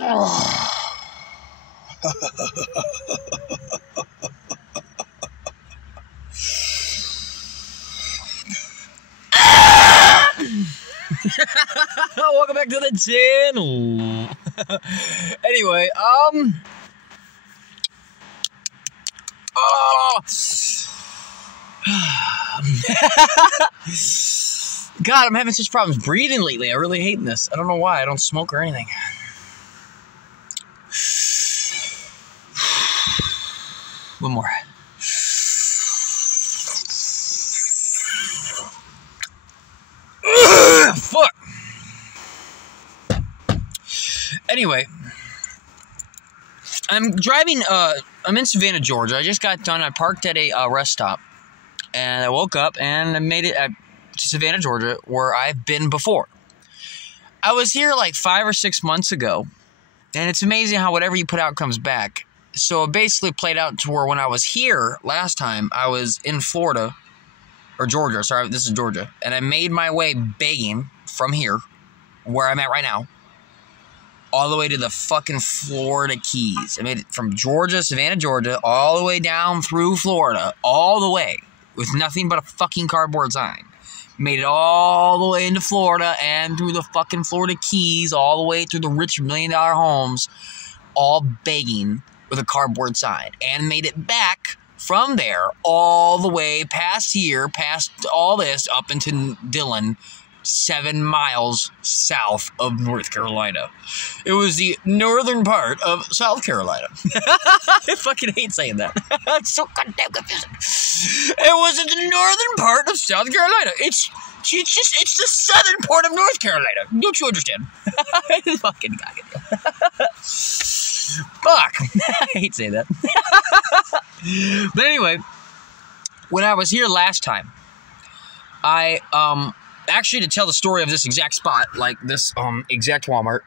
Welcome back to the channel. Anyway, God, I'm having such problems breathing lately. I really hate this. I don't know why. I don't smoke or anything. One more. Fuck. Anyway, I'm driving, I'm in Savanah, Georgia. I just got done. I parked at a rest stop, and I woke up and I made it to Savanah, Georgia, where I've been before. I was here like 5 or 6 months ago, and it's amazing how whatever you put out comes back. So it basically played out to where when I was here last time, I was in Florida, or Georgia, sorry, this is Georgia, and I made my way begging from here, where I'm at right now, all the way to the fucking Florida Keys. I made it from Georgia, Savanah, Georgia, all the way down through Florida, all the way, with nothing but a fucking cardboard sign. Made it all the way into Florida and through the fucking Florida Keys, all the way through the rich $1 million homes, all begging with a cardboard sign. And made it back from there all the way past here, past all this, up into Dillon, 7 miles south of North Carolina. It was the northern part of South Carolina. I fucking hate saying that. It's so goddamn confusing. It was in the northern part of South Carolina. It's the southern part of North Carolina. Don't you understand? Fucking goddamn. Fuck. I hate saying that. But anyway, when I was here last time, I, actually, to tell the story of this exact spot, like this exact Walmart.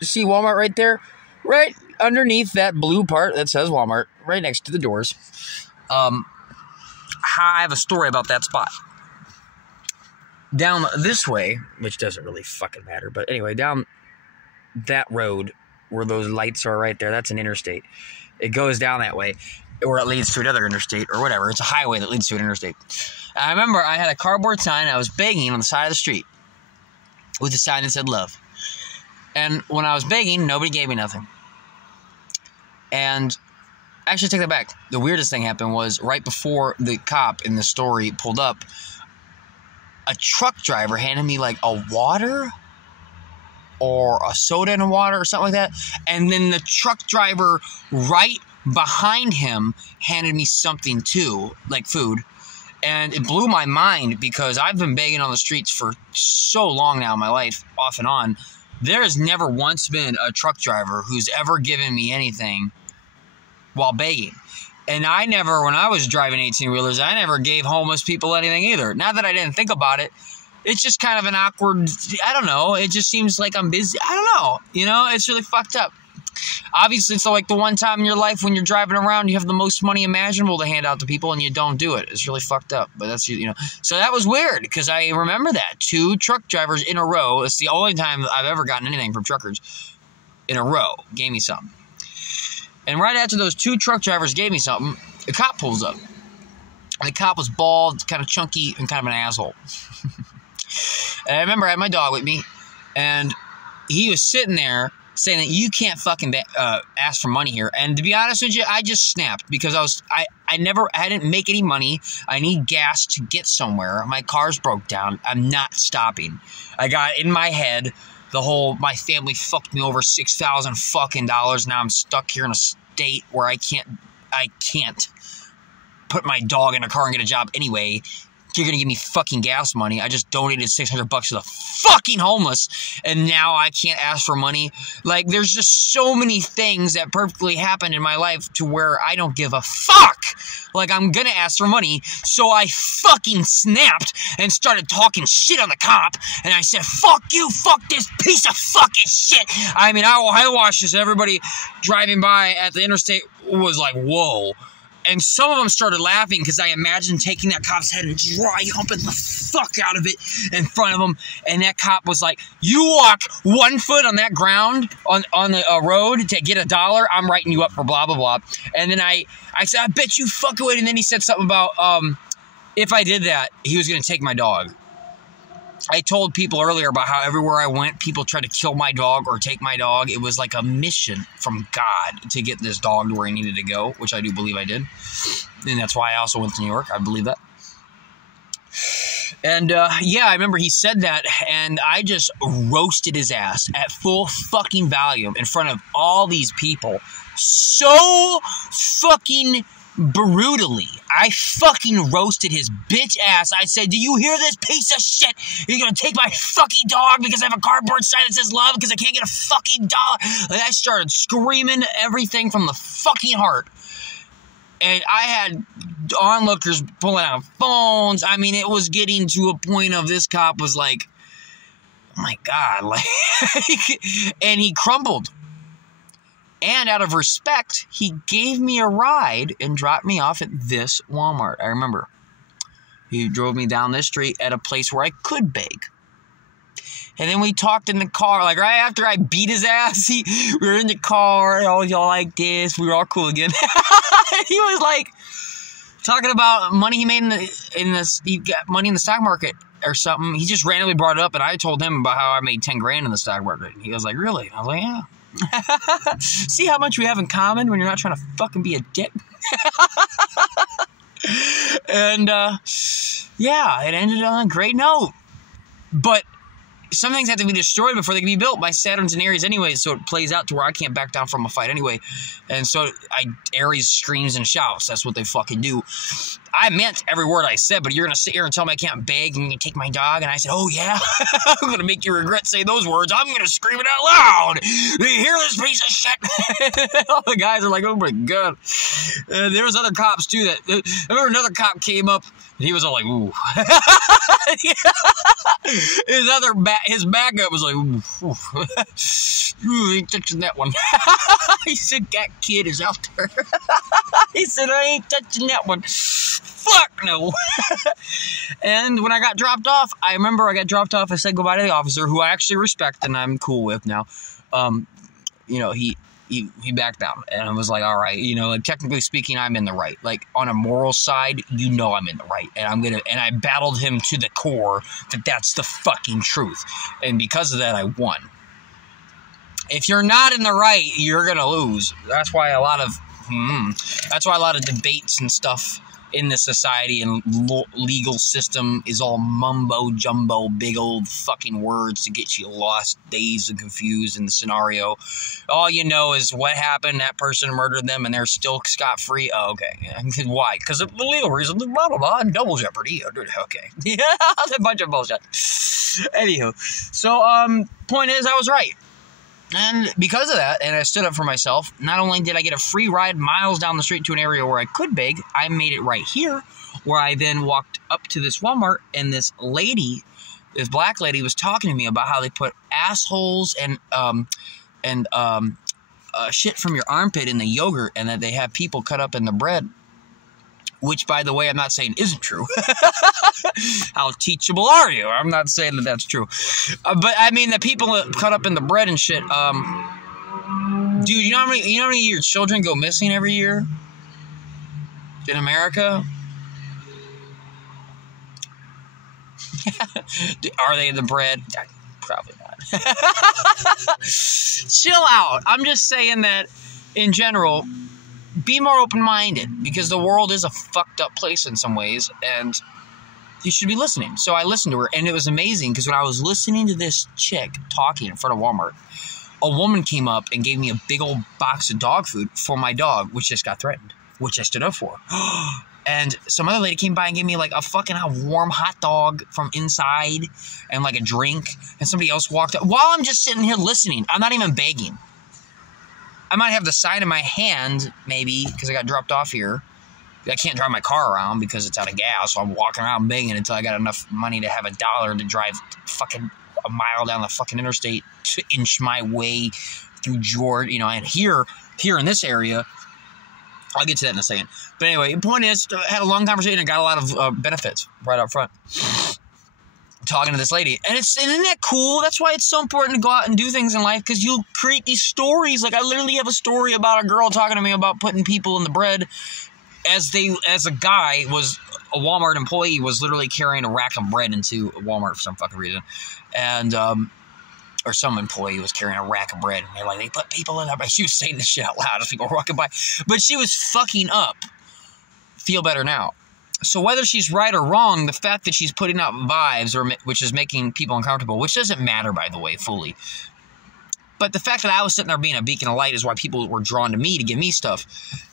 You see Walmart right there? Right underneath that blue part that says Walmart, right next to the doors. I have a story about that spot. Down this way, which doesn't really fucking matter, but anyway, down that road where those lights are right there, that's an interstate. It goes down that way, or it leads to another interstate, or whatever. It's a highway that leads to an interstate. I remember I had a cardboard sign. I was begging on the side of the street with a sign that said love. And when I was begging, nobody gave me nothing. And actually, take that back. The weirdest thing happened was right before the cop in the story pulled up, a truck driver handed me like a water or a soda and a water or something like that. And then the truck driver right behind him handed me something too, like food. And it blew my mind because I've been begging on the streets for so long now in my life, off and on. There has never once been a truck driver who's ever given me anything while begging. And I never, when I was driving 18-wheelers, I never gave homeless people anything either. Not that I didn't think about it. It's just kind of an awkward, I don't know. It just seems like I'm busy. I don't know. You know, it's really fucked up. Obviously, it's like the one time in your life when you're driving around, you have the most money imaginable to hand out to people, and you don't do it. It's really fucked up. But that's, you know. So that was weird, because I remember that. 2 truck drivers in a row. It's the only time I've ever gotten anything from truckers in a row. Gave me something. And right after those 2 truck drivers gave me something, the cop pulls up. And the cop was bald, kind of chunky, and kind of an asshole. And I remember I had my dog with me, and he was sitting there saying that you can't fucking ask for money here. And to be honest with you, I just snapped because I didn't make any money. I need gas to get somewhere. My car's broke down. I'm not stopping. I got in my head my family fucked me over $6,000 fucking dollars. Now I'm stuck here in a state where I can't put my dog in a car and get a job anyway. You're going to give me fucking gas money. I just donated $600 to the fucking homeless, and now I can't ask for money. Like, there's just so many things that perfectly happened in my life to where I don't give a fuck. Like, I'm going to ask for money, so I fucking snapped and started talking shit on the cop, and I said, fuck you, fuck this piece of fucking shit. I mean, I watched this. Everybody driving by at the interstate was like, whoa. And some of them started laughing because I imagined taking that cop's head and dry humping the fuck out of it in front of him. And that cop was like, you walk 1 foot on that ground on the road to get $1, I'm writing you up for blah, blah, blah. And then I said, I bet you fuck away. And then he said something about if I did that, he was going to take my dog. I told people earlier about how everywhere I went, people tried to kill my dog or take my dog. It was like a mission from God to get this dog to where he needed to go, which I do believe I did. And that's why I also went to New York. I believe that. And, yeah, I remember he said that, and I just roasted his ass at full fucking volume in front of all these people. So fucking brutally. I fucking roasted his bitch ass. I said, do you hear this piece of shit? You're gonna take my fucking dog because I have a cardboard sign that says love because I can't get a fucking dog. And I started screaming everything from the fucking heart. And I had onlookers pulling out phones. I mean, it was getting to a point of this cop was like, oh my God. Like, and he crumbled. And out of respect, he gave me a ride and dropped me off at this Walmart. I remember. He drove me down this street at a place where I could beg. And then we talked in the car. Like, right after I beat his ass, we were in the car. Oh, y'all like this. We were all cool again. He was like, talking about money he made he got money in the stock market or something. He just randomly brought it up, and I told him about how I made 10 grand in the stock market. He was like, really? I was like, yeah. See how much we have in common when you're not trying to fucking be a dick? And, yeah, it ended on a great note. But some things have to be destroyed before they can be built by Saturns and Aries anyway, so it plays out to where I can't back down from a fight anyway. And so Aries screams and shouts. That's what they fucking do. I meant every word I said, but you're going to sit here and tell me I can't beg and you take my dog? And I said, oh, yeah? I'm going to make you regret saying those words. I'm going to scream it out loud. Do you hear this piece of shit? All the guys are like, oh, my God. There was other cops, too. That I remember another cop came up, and he was all like, ooh. His backup was like, ooh, ooh, ain't touching that one. He said, that kid is out there. He said, I ain't touching that one. Fuck no. And when I got dropped off, I remember I got dropped off. I said goodbye to the officer, who I actually respect and I'm cool with now. You know, he backed down, and I was like, all right, you know, like, technically speaking, I'm in the right. Like, on a moral side, you know I'm in the right, and I battled him to the core that that's the fucking truth, and because of that, I won. If you're not in the right, you're gonna lose. That's why a lot of debates and stuff in the society and legal system is all mumbo jumbo, big old fucking words to get you lost, dazed, and confused in the scenario. All you know is what happened, that person murdered them, and they're still scot-free. Oh, okay. Why? Because of the legal reasons, blah, blah, blah, and double jeopardy. Okay. Yeah, a bunch of bullshit. Anywho, so, point is, I was right. And because of that, and I stood up for myself, not only did I get a free ride miles down the street to an area where I could beg, I made it right here, where I then walked up to this Walmart, and this black lady was talking to me about how they put assholes and shit from your armpit in the yogurt, and that they have people cut up in the bread. Which, by the way, I'm not saying isn't true. How teachable are you? I'm not saying that that's true. But, I mean, the people that cut up in the bread and shit, dude, you know how many of your children go missing every year in America? Are they in the bread? Probably not. Chill out. I'm just saying that, in general, be more open-minded, because the world is a fucked up place in some ways, and you should be listening. So I listened to her, and it was amazing, because when I was listening to this chick talking in front of Walmart, a woman came up and gave me a big old box of dog food for my dog, which just got threatened, which I stood up for. And some other lady came by and gave me like a fucking warm hot dog from inside and like a drink, and somebody else walked up while I'm just sitting here listening. I'm not even begging. I might have the sign in my hand, maybe, because I got dropped off here. I can't drive my car around because it's out of gas, so I'm walking around begging until I got enough money to have $1 to drive fucking a mile down the fucking interstate to inch my way through Georgia, you know. And here in this area, I'll get to that in a second. But anyway, the point is, I had a long conversation and got a lot of benefits right up front. Talking to this lady. And isn't that cool? That's why it's so important to go out and do things in life, because you'll create these stories. Like, I literally have a story about a girl talking to me about putting people in the bread as a guy was a Walmart employee, was literally carrying a rack of bread into Walmart for some fucking reason. And, or some employee was carrying a rack of bread, and they're like, they put people in there. She was saying this shit out loud as people were walking by. But she was fucking up. Feel better now. So whether she's right or wrong, the fact that she's putting out vibes, which is making people uncomfortable, which doesn't matter, by the way, fully. But the fact that I was sitting there being a beacon of light is why people were drawn to me to give me stuff.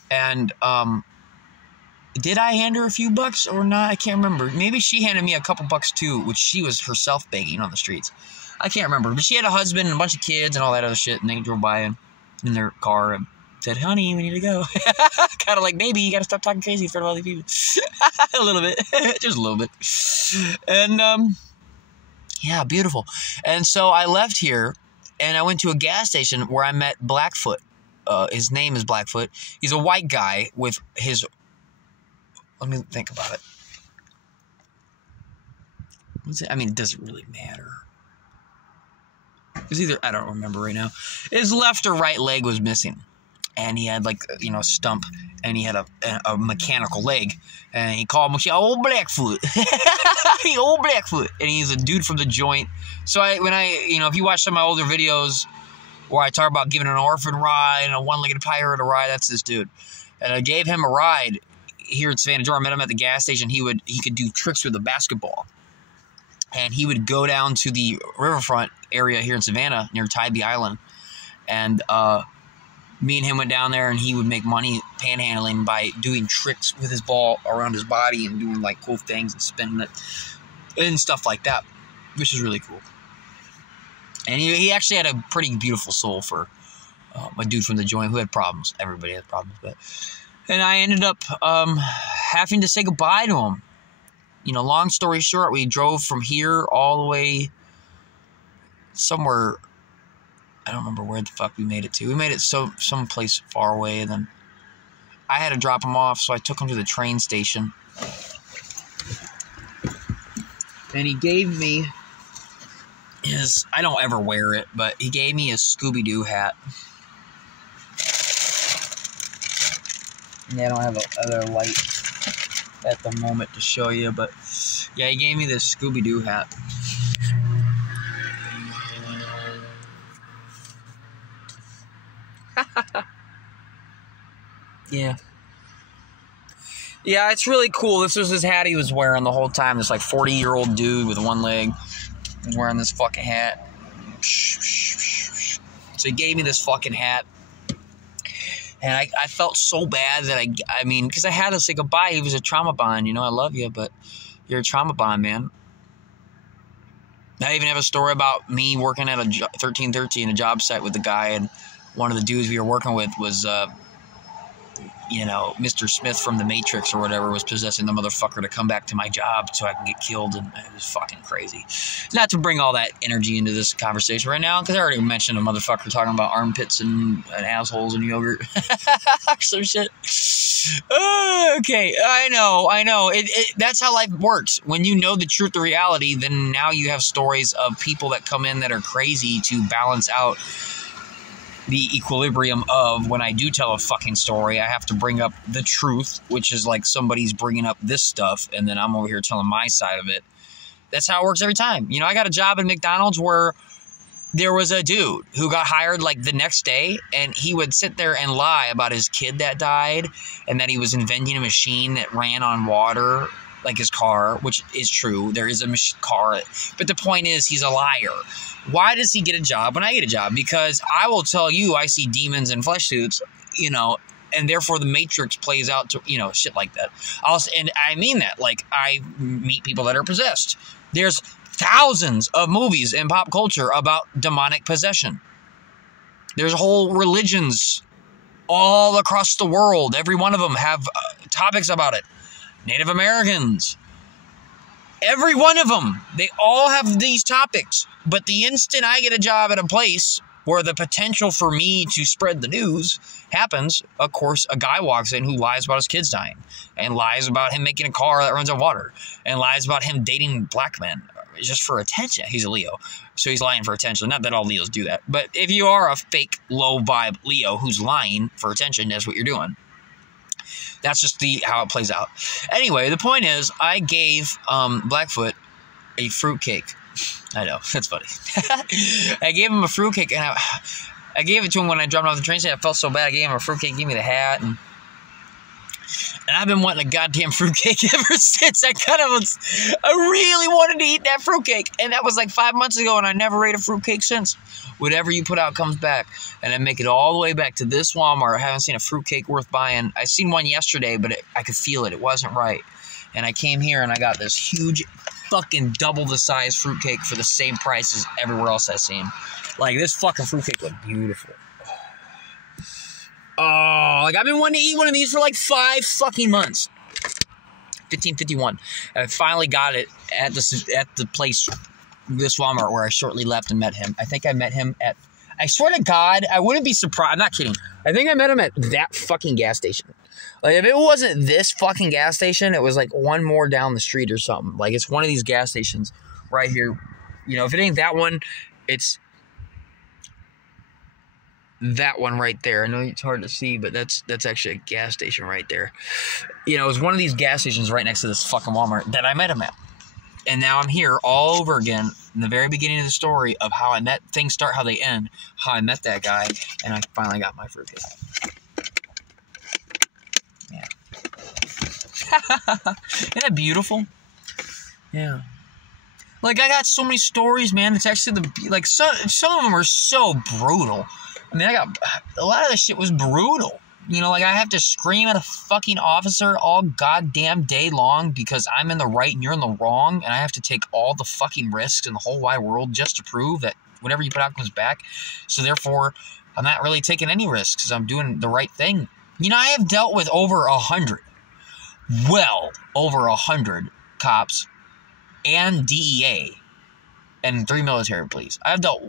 And did I hand her a few bucks or not? I can't remember. Maybe she handed me a couple bucks too, which she was herself begging on the streets. I can't remember, but she had a husband and a bunch of kids and all that other shit, and they drove by in their car and said, honey, we need to go. Kind of like, baby, you got to stop talking crazy in front of all these people. A little bit. Just a little bit. And, yeah, beautiful. And so I left here, and I went to a gas station where I met Blackfoot. His name is Blackfoot. He's a white guy with his... Let me think about it. I mean, it doesn't really matter. It was either, I don't remember right now. His left or right leg was missing. And he had, like, you know, a stump. And he had a mechanical leg. And he called him, old Blackfoot. Old Blackfoot. And he's a dude from the joint. So if you watch some of my older videos where I talk about giving an orphan ride and a one-legged pirate a ride, that's this dude. And I gave him a ride here in Savannah, Georgia. I met him at the gas station. He could do tricks with a basketball. And he would go down to the riverfront area here in Savannah near Tybee Island. And me and him went down there, and he would make money panhandling by doing tricks with his ball around his body and doing, like, cool things and spinning it and stuff like that, which is really cool. And he actually had a pretty beautiful soul for a dude from the joint who had problems. Everybody had problems. And I ended up having to say goodbye to him. You know, long story short, we drove from here all the way somewhere. I don't remember where the fuck we made it to. We made it someplace far away, and then I had to drop him off, so I took him to the train station. And he gave me his, I don't ever wear it, but he gave me a Scooby-Doo hat. Yeah, I don't have another light at the moment to show you, but yeah, he gave me this Scooby-Doo hat. Yeah. Yeah, it's really cool. This was his hat he was wearing the whole time. This, like, 40-year-old dude with one leg was wearing this fucking hat. So he gave me this fucking hat. And I felt so bad that I mean, because I had to say goodbye. He was a trauma bond, you know, I love you, but you're a trauma bond, man. I even have a story about me working at a 1313, a job site with the guy, and one of the dudes we were working with was, you know, Mr. Smith from The Matrix or whatever was possessing the motherfucker to come back to my job so I can get killed, and it was fucking crazy. Not to bring all that energy into this conversation right now, because I already mentioned a motherfucker talking about armpits and assholes and yogurt. Some shit. Okay, I know. That's how life works. When you know the truth, the reality, then now you have stories of people that come in that are crazy to balance out the equilibrium of, when I do tell a fucking story, I have to bring up the truth, which is like somebody's bringing up this stuff, and then I'm over here telling my side of it. That's how it works every time. You know, I got a job at McDonald's where there was a dude who got hired like the next day, and he would sit there and lie about his kid that died, and that he was inventing a machine that ran on water, like his car, which is true. There is a car. But the point is, he's a liar. Why does he get a job when I get a job? Because I will tell you, I see demons in flesh suits, you know, and therefore the Matrix plays out to, you know, shit like that. And I mean that. Like, I meet people that are possessed. There's thousands of movies in pop culture about demonic possession. There's whole religions all across the world. Every one of them have topics about it. Native Americans. Every one of them. They all have these topics. But the instant I get a job at a place, where the potential for me to spread the news happens, of course, a guy walks in who lies about his kids dying, and lies about him making a car that runs on water, and lies about him dating black men just for attention. He's a Leo, so he's lying for attention. Not that all Leos do that, but if you are a fake, low-vibe Leo who's lying for attention, that's what you're doing. That's just how it plays out. Anyway, the point is, I gave Blackfoot a fruitcake. I know, that's funny. I gave him a fruitcake, and I gave it to him when I dropped him off the train station. I felt so bad. I gave him a fruitcake, gave me the hat, and I've been wanting a goddamn fruitcake ever since. I really wanted to eat that fruitcake, and that was like 5 months ago, and I never ate a fruitcake since. Whatever you put out comes back, and I make it all the way back to this Walmart. I haven't seen a fruitcake worth buying. I seen one yesterday, but I could feel it. It wasn't right, and I came here, and I got this huge fucking double the size fruitcake for the same price as everywhere else I've seen. Like, this fucking fruitcake looked beautiful. Oh, like, I've been wanting to eat one of these for like 5 fucking months. 1551. I finally got it at the place, this Walmart, where I shortly left and met him. I think I met him at, I swear to God, I wouldn't be surprised. I'm not kidding. I think I met him at that fucking gas station. Like, if it wasn't this fucking gas station, it was like one more down the street or something. Like, it's one of these gas stations right here. You know, if it ain't that one, it's that one right there. I know it's hard to see, but that's actually a gas station right there. You know, it was one of these gas stations right next to this fucking Walmart that I met him at. And now I'm here all over again in the very beginning of the story of how I met, things start, how they end, how I met that guy, and I finally got my fruitcake. Yeah. Isn't that beautiful? Yeah. Like, I got so many stories, man. It's actually like, some of them are so brutal. I mean, a lot of this shit was brutal. You know, like, I have to scream at a fucking officer all goddamn day long because I'm in the right and you're in the wrong, and I have to take all the fucking risks in the whole wide world just to prove that whatever you put out comes back. So therefore, I'm not really taking any risks because I'm doing the right thing. You know, I have dealt with over 100 cops and DEA and 3 military police. I've dealt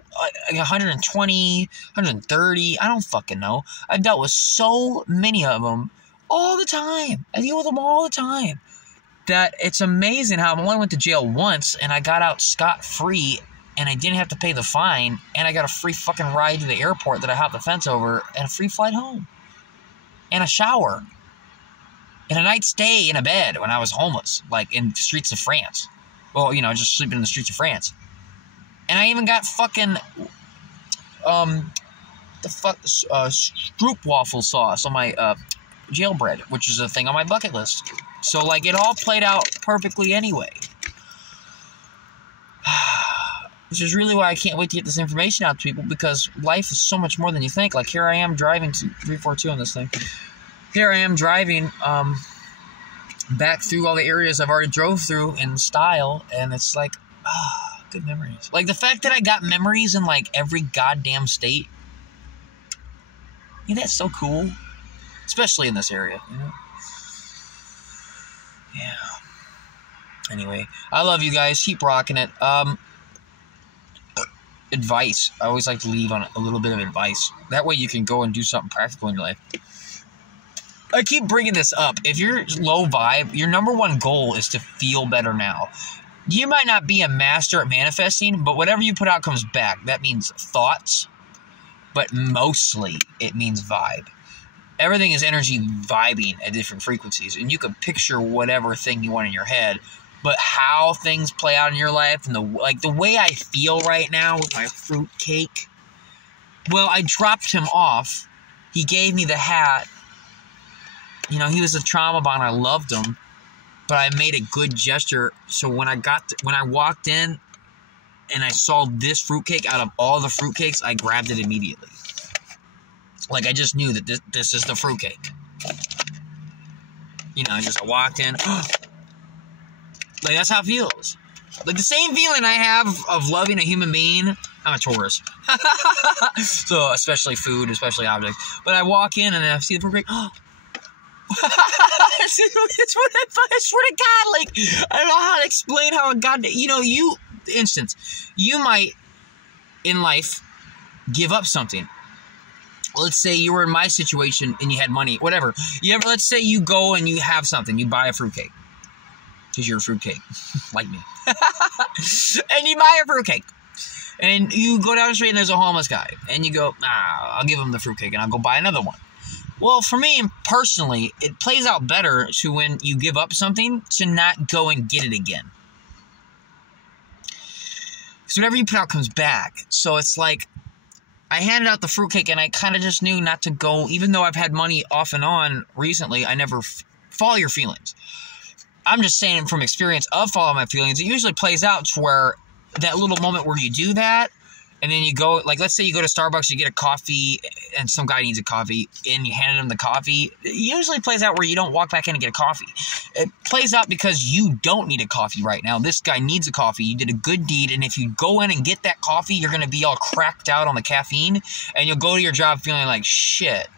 120, 130, I don't fucking know. I've dealt with so many of them all the time. I deal with them all the time. That it's amazing how I only went to jail once and I got out scot-free and I didn't have to pay the fine and I got a free fucking ride to the airport that I hopped the fence over and a free flight home. And a shower. And a night stay in a bed when I was homeless, like in the streets of France. Well, you know, just sleeping in the streets of France. And I even got fucking, stroopwafel sauce on my, jail bread, which is a thing on my bucket list. So, like, it all played out perfectly anyway. Which is really why I can't wait to get this information out to people, because life is so much more than you think. Like, here I am driving to 342 on this thing. Here I am driving, back through all the areas I've already drove through in style, and it's like, good memories. Like, the fact that I got memories in, like, every goddamn state. Yeah, that's so cool. Especially in this area, you know? Yeah. Anyway, I love you guys. Keep rocking it. Advice. I always like to leave on a little bit of advice. That way you can go and do something practical in your life. I keep bringing this up. If you're low vibe, your number one goal is to feel better now. You might not be a master at manifesting, but whatever you put out comes back. That means thoughts, but mostly it means vibe. Everything is energy vibing at different frequencies, and you can picture whatever thing you want in your head, but how things play out in your life and the way I feel right now with my fruit cake. Well, I dropped him off. He gave me the hat. You know, he was a trauma bond. I loved him, but I made a good gesture. So when I walked in and I saw this fruitcake out of all the fruitcakes, I grabbed it immediately. Like, I just knew that this is the fruitcake. You know, I walked in. Like, that's how it feels. Like, the same feeling I have of loving a human being. I'm a Taurus. So, especially food, especially objects. But I walk in and I see the fruitcake. It's what I swear to God, like, I don't know how to explain how God, you know, you might, in life, give up something. Let's say you were in my situation and you had money, whatever. Let's say you go and you have something. You buy a fruitcake. Because you're a fruitcake. Like me. And you buy a fruitcake. And you go down the street and there's a homeless guy. And you go, I'll give him the fruitcake and I'll go buy another one. Well, for me personally, it plays out better to when you give up something to not go and get it again. Because whatever you put out comes back. So it's like, I handed out the fruitcake and I kind of just knew not to go, even though I've had money off and on recently, I never follow your feelings. I'm just saying from experience of following my feelings, it usually plays out to where that little moment where you do that, and then you go, like, let's say you go to Starbucks, you get a coffee, and some guy needs a coffee, and you hand him the coffee. It usually plays out where you don't walk back in and get a coffee. It plays out because you don't need a coffee right now. This guy needs a coffee. You did a good deed, and if you go in and get that coffee, you're going to be all cracked out on the caffeine, and you'll go to your job feeling like shit.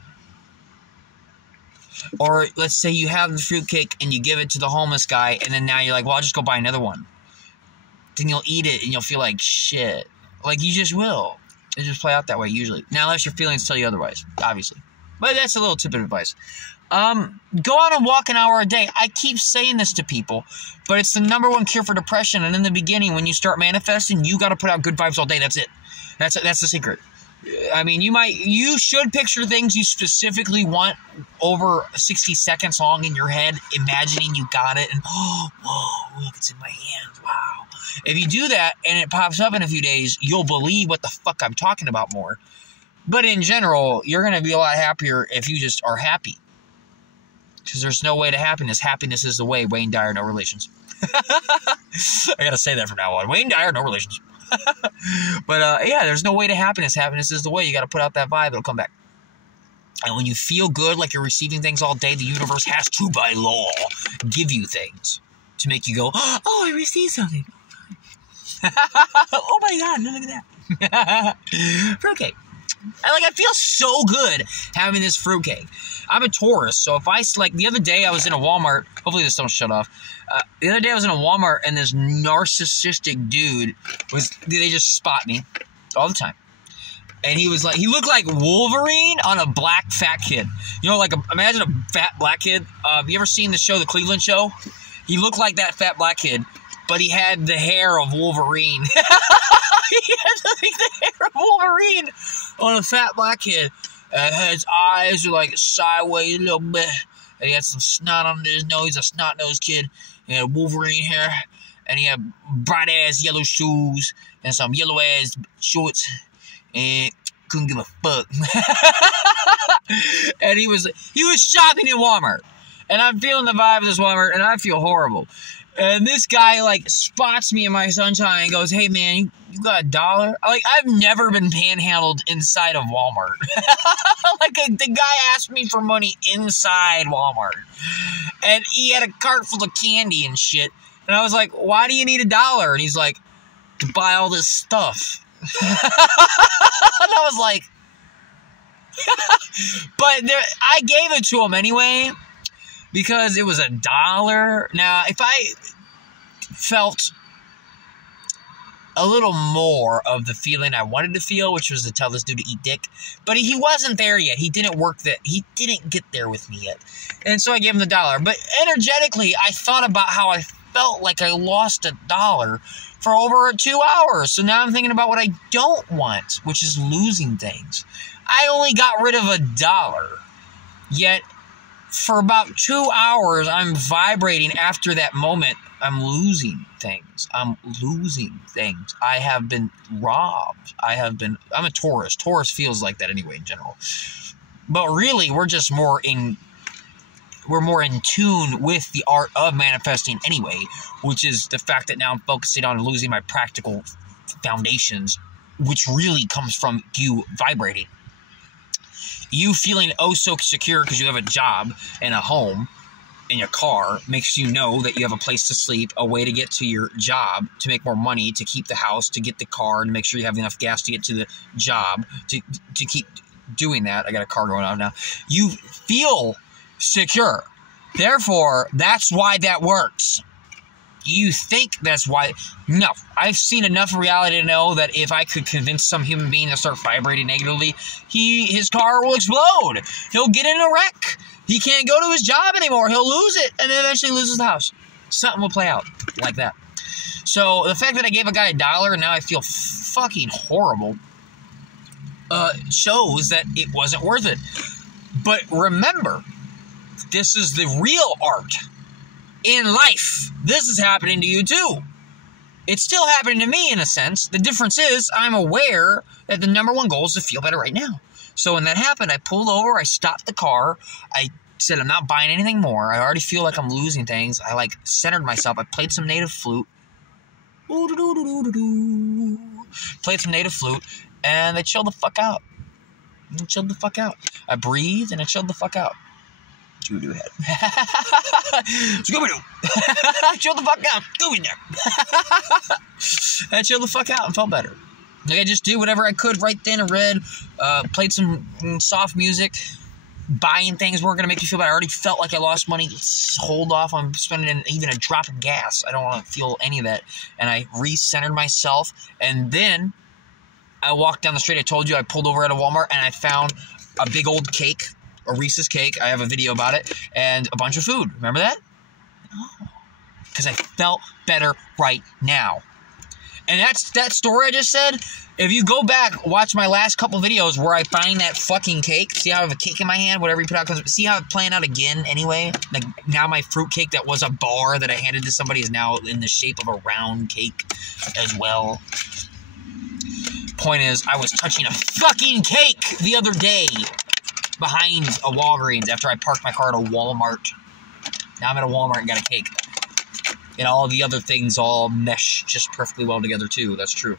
Or let's say you have the fruitcake, and you give it to the homeless guy, and then now you're like, well, I'll just go buy another one. Then you'll eat it, and you'll feel like shit. Like, you just will. It just play out that way, usually. Now, unless your feelings tell you otherwise, obviously. But that's a little tip of advice. Go out and walk an hour a day. I keep saying this to people, but it's the #1 cure for depression. And in the beginning, when you start manifesting, you got to put out good vibes all day. That's it. That's the secret. I mean, you should picture things you specifically want over 60 seconds long in your head, imagining you got it, and whoa, look, it's in my hands, wow. If you do that and it pops up in a few days, you'll believe what the fuck I'm talking about more. But in general, you're going to be a lot happier if you just are happy. Because there's no way to happiness. Happiness is the way. Wayne Dyer, no relations. I got to say that from now on. Wayne Dyer, no relations. But yeah, there's no way to happiness. Happiness is the way. You got to put out that vibe. It'll come back. And when you feel good, like you're receiving things all day, the universe has to, by law, give you things to make you go, oh, I received something. Oh my God, look at that. Fruitcake. I feel so good having this fruitcake. I'm a Taurus, so if the other day I was in a Walmart, hopefully this don't shut off. The other day I was in a Walmart and this narcissistic dude they just spot me all the time. And he looked like Wolverine on a black fat kid. You know, imagine a fat black kid. You ever seen the show, The Cleveland Show? He looked like that fat black kid, but he had the hair of Wolverine. He had the hair of Wolverine on a fat black kid. His eyes were sideways a little bit. And he had some snot on his nose. He's a snot-nosed kid. He had Wolverine hair. And he had bright-ass yellow shoes. And some yellow-ass shorts. And couldn't give a fuck. And he was shopping in Walmart. And I'm feeling the vibe of this Walmart. And I feel horrible. And this guy, spots me in my sunshine and goes, hey, man, you got $1? I've never been panhandled inside of Walmart. The guy asked me for money inside Walmart. And he had a cart full of candy and shit. And I was like, why do you need $1? And he's like, to buy all this stuff. And I was like, but I gave it to him anyway. Because it was $1. Now, if I felt a little more of the feeling I wanted to feel, which was to tell this dude to eat dick, but he wasn't there yet. He didn't get there with me yet. And so I gave him the $1. But energetically, I thought about how I felt like I lost $1 for over 2 hours. So now I'm thinking about what I don't want, which is losing things. I only got rid of $1. Yet, for about 2 hours, I'm vibrating after that moment. I'm losing things. I have been robbed. I'm a Taurus. Taurus feels like that anyway in general. But really, we're more in tune with the art of manifesting anyway, which is the fact that now I'm focusing on losing my practical foundations, which really comes from you vibrating. You feeling oh so secure because you have a job and a home and your car makes you know that you have a place to sleep, a way to get to your job, to make more money, to keep the house, to get the car, and make sure you have enough gas to get to the job, to keep doing that. I got a car going on now. You feel secure. Therefore, that's why that works. you think that's why. No, I've seen enough reality to know that if I could convince some human being to start vibrating negatively, his car will explode. He'll get in a wreck. He can't go to his job anymore. He'll lose it and then eventually loses the house. Something will play out like that. So the fact that I gave a guy $1 and now I feel fucking horrible shows that it wasn't worth it. But remember, this is the real art in life. This is happening to you too. It's still happening to me in a sense. The difference is I'm aware that the number one goal is to feel better right now. So when that happened, I pulled over, I stopped the car, I said I'm not buying anything more. I already feel like I'm losing things. I like centered myself. I played some native flute. Played some native flute, and I chilled the fuck out. I breathed and I chilled the fuck out. Scooby-Doo head. Scooby-Doo. Chilled the fuck out. Scooby-Doo. I chilled the fuck out and felt better. Like I just did whatever I could right then and read. Played some soft music. Buying things weren't going to make you feel better. I already felt like I lost money. Hold off on spending even a drop of gas. I don't want to feel any of that. And I re-centered myself. And then I walked down the street. I told you I pulled over at a Walmart and I found a big old cake. A Reese's cake. I have a video about it. And a bunch of food. Remember that? Oh. Because I felt better right now. And that's that story I just said. If you go back, watch my last couple videos where I find that fucking cake. See how I have a cake in my hand? Whatever you put out. See how it's playing out again anyway? Like now my fruit cake that was a bar that I handed to somebody is now in the shape of a round cake as well. Point is, I was touching a fucking cake the other day behind a Walgreens after I parked my car at a Walmart. Now I'm at a Walmart and got a cake. And all the other things all mesh just perfectly well together too. That's true.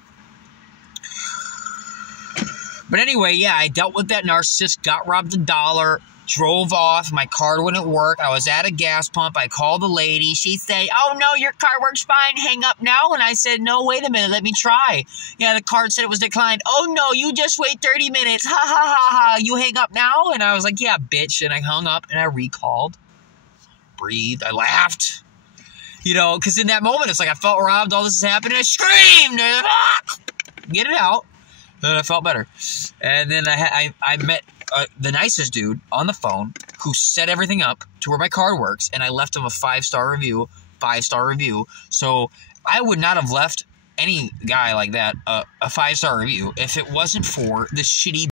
But anyway, yeah, I dealt with that narcissist, got robbed $1, drove off, my card wouldn't work, I was at a gas pump, I called the lady, she said, oh no, your card works fine, hang up now, and I said, no, wait a minute, let me try. Yeah, the card said it was declined, oh no, you just wait 30 minutes, ha ha ha ha, you hang up now? And I was like, yeah, bitch, and I hung up, and I recalled, breathed, I laughed. You know, because in that moment, it's like I felt robbed, all this is happening, I screamed, get it out. Then I felt better. And then I met the nicest dude on the phone who set everything up to where my card works, and I left him a 5-star review. So I would not have left any guy like that a 5-star review if it wasn't for the shitty